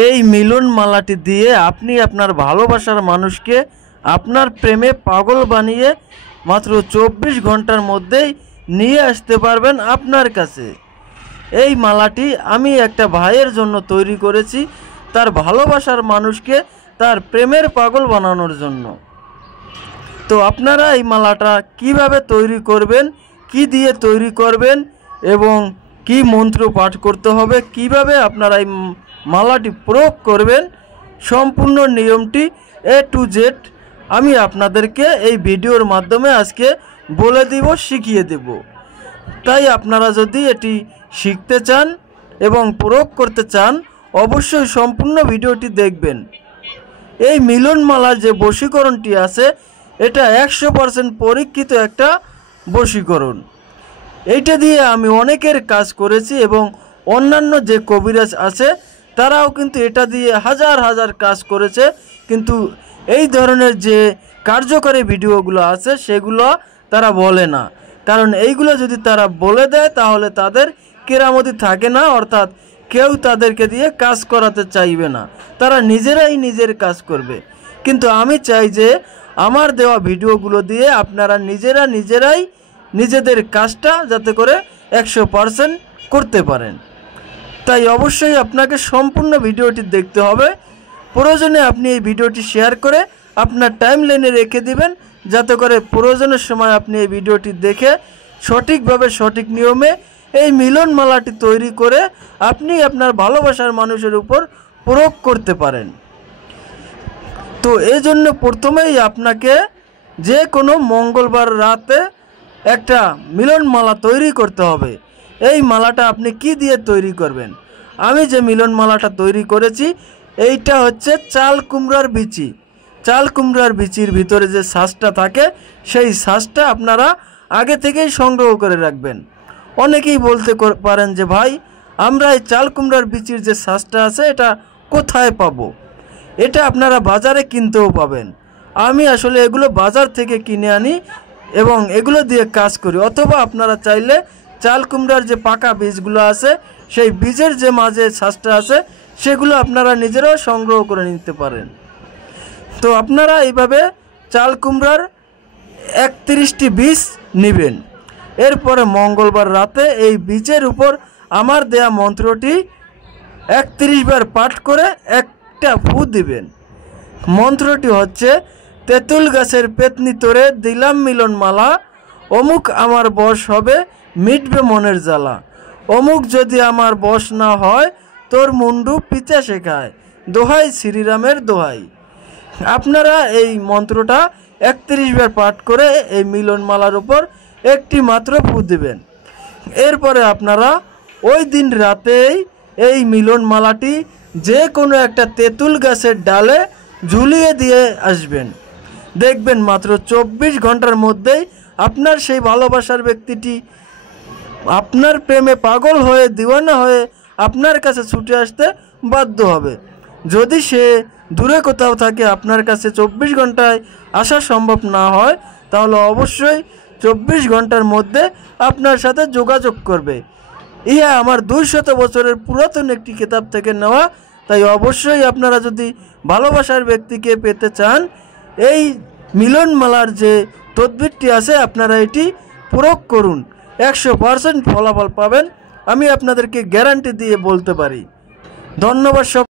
এই মিলন মালাটি দিয়ে আপনি আপনার ভালোবাসার মানুষকে আপনার প্রেমে পাগল বানিয়ে মাত্র 24 ঘন্টার মধ্যেই নিয়ে আসতে পারবেন আপনার কাছে। এই মালাটি আমি একটা ভাইয়ের জন্য তৈরি করেছি, তার ভালোবাসার মানুষকে তার প্রেমের পাগল বানানোর জন্য। তো আপনারা এই মালাটা কিভাবে তৈরি করবেন, কি দিয়ে তৈরি করবেন এবং কি মন্ত্র পাঠ করতে হবে, কিভাবে আপনারা এই মালাটি প্রয়োগ করবেন, সম্পূর্ণ নিয়মটি A to Z আমি আপনাদেরকে এই ভিডিওর মাধ্যমে আজকে বলে দিব, শিখিয়ে দেব। তাই আপনারা যদি এটি শিখতে চান এবং প্রয়োগ করতে চান অবশ্যই সম্পূর্ণ ভিডিওটি দেখবেন। এই মিলন মালার যে বশীকরণটি আছে এটা 100% পরীক্ষিত একটা বশীকরণ। এইটা দিয়ে আমি অনেকের কাজ করেছি এবং অন্যান্য যে কবিরাজ আছে তারাও কিন্তু এটা দিয়ে হাজার হাজার কাজ করেছে, কিন্তু এই ধরনের যে কার্যকরী ভিডিওগুলো আছে সেগুলো তারা বলে না। কারণ এইগুলো যদি তারা বলে দেয় তাহলে তাদের কেরামতি থাকে না, অর্থাৎ কেউ তাদেরকে দিয়ে কাজ করাতে চাইবে না, তারা নিজেরাই নিজের কাজ করবে। কিন্তু আমি চাই যে আমার দেওয়া ভিডিওগুলো দিয়ে আপনারা নিজেরাই নিজেদের কাজটা যাতে করে 100% করতে পারেন। তাই অবশ্যই আপনাকে সম্পূর্ণ ভিডিওটি দেখতে হবে। প্রয়োজনে আপনি এই ভিডিওটি শেয়ার করে আপনার টাইমলাইনে রেখে দিবেন, যাতে করে প্রয়োজনের সময় আপনি এই ভিডিওটি দেখে সঠিকভাবে সঠিক নিয়মে এই মিলন মালাটি তৈরি করে আপনি আপনার ভালোবাসার মানুষের উপর প্রয়োগ করতে পারেন। তো এই জন্য প্রথমেই আপনাকে যে কোনো মঙ্গলবার রাতে একটা মিলন মালা তৈরি করতে হবে। এই মালাটা আপনি কি দিয়ে তৈরি করবেন? আমি যে মিলন মালাটা তৈরি করেছি এইটা হচ্ছে চাল কুমড়ার বিচি। চাল কুমড়ার বিচির ভিতরে যে শ্বাসটা থাকে সেই শ্বাসটা আপনারা আগে থেকেই সংগ্রহ করে রাখবেন। অনেকেই বলতে পারেন যে ভাই আমরা এই চাল কুমড়ার বিচির যে শ্বাসটা আছে এটা কোথায় পাবো? এটা আপনারা বাজারে কিনতেও পাবেন। আমি আসলে এগুলো বাজার থেকে কিনে আনি এবং এগুলো দিয়ে কাজ করি। অথবা আপনারা চাইলে চাল কুমড়ার যে পাকা বীজগুলো আছে সেই বীজের যে মাঝে শ্বাসটা আছে সেগুলো আপনারা নিজেরাও সংগ্রহ করে নিতে পারেন। তো আপনারা এইভাবে চাল কুমড়ার 31টি বীজ নেবেন। এরপরে মঙ্গলবার রাতে এই বীজের উপর আমার দেয়া মন্ত্রটি 31 বার পাঠ করে একটা ফু দিবেন। মন্ত্রটি হচ্ছে, তেঁতুল গাছের পেতনি তোরে দিলাম মিলন মালা, অমুক আমার বশ হবে মিটবে মনের জ্বালা, অমুক যদি আমার বশ না হয় তোর মুন্ডু পিচা শেখায়, দোহাই শ্রীরামের দোহাই। আপনারা এই মন্ত্রটা 31 বার পাঠ করে এই মিলন মালার উপর একটি মাত্র ফু দিবেন। এরপরে আপনারা ওই দিন রাতেই এই মিলন মালাটি যে কোনো একটা তেঁতুল গাছের ডালে ঝুলিয়ে দিয়ে আসবেন। দেখবেন মাত্র 24 ঘন্টার মধ্যেই আপনার সেই ভালোবাসার ব্যক্তিটি আপনার প্রেমে পাগল হয়ে দিওয়ানা হয়ে আপনার কাছে ছুটে আসতে বাধ্য হবে। যদি সে দূরে কোথাও থাকে, আপনার কাছে 24 ঘন্টায় আসা সম্ভব না হয়, তাহলে অবশ্যই 24 ঘন্টার মধ্যে আপনার সাথে যোগাযোগ করবে। ইহা আমার 200 বছরের পুরাতন একটি কিতাব থেকে নেওয়া। তাই অবশ্যই আপনারা যদি ভালোবাসার ব্যক্তিকে পেতে চান, এই মিলন মালার যে তদবিরটি আছে আপনারা এটি প্রয়োগ করুন, 100% ফলাফল পাবেন। আমি আপনাদেরকে গ্যারান্টি দিয়ে বলতে পারি। ধন্যবাদ সব।